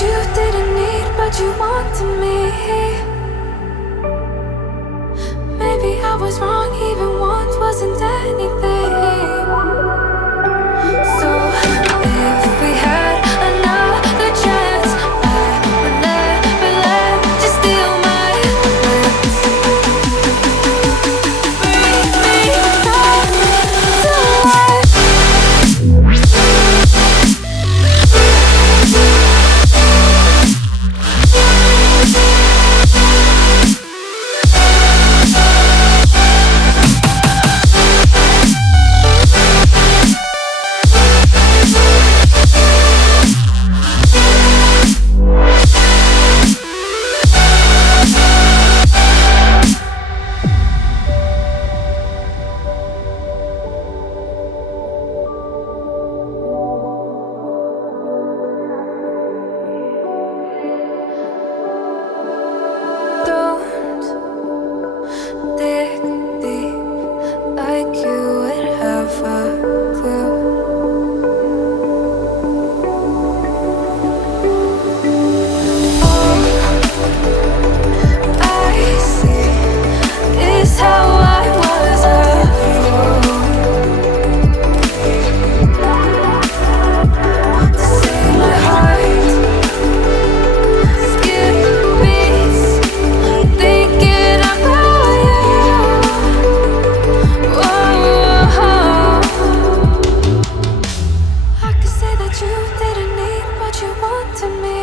you didn't need, but you wanted me. Maybe I was wrong, even want wasn't anything. So if we had another chance, I would never let you steal my lips. Bring me back to life. Don't dig deep like you would have a clue. All I see is how I was a fool to see my heart skip beats, thinking about you. Whoa. I could say that you didn't need, but you wanted me.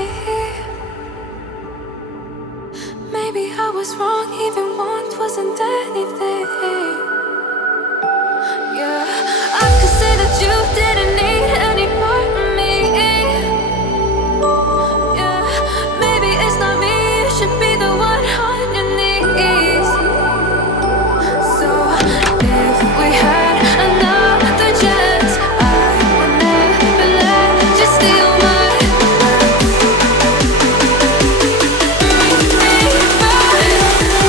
Maybe I was wrong, even want wasn't anything. Yeah, I could say that you didn't need any part of me. Yeah, maybe it's not me, you should be the one on your knees. So if we had another chance, I would never let you steal my life. Bring me back. If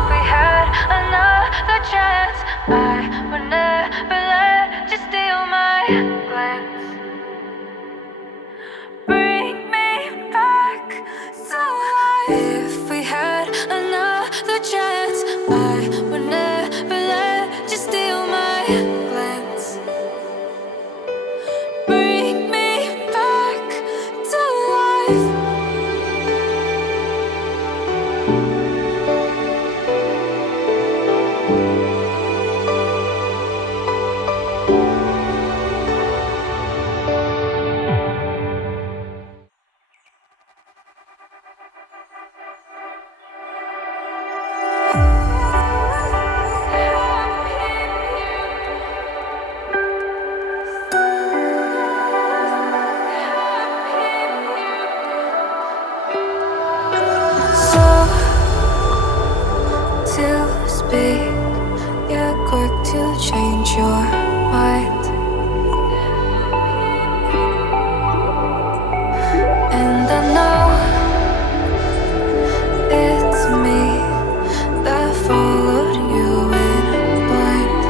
we had another chance, I would never let you steal my glance. Bring me back to life. If we had another chance, I would never let you steal my glance. Bring me back to life. So to speak, you're quick to change your mind. And I know it's me that followed you in blind.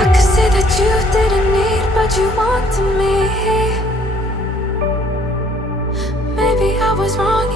I could say that you didn't need, but you wanted me. Maybe I was wrong.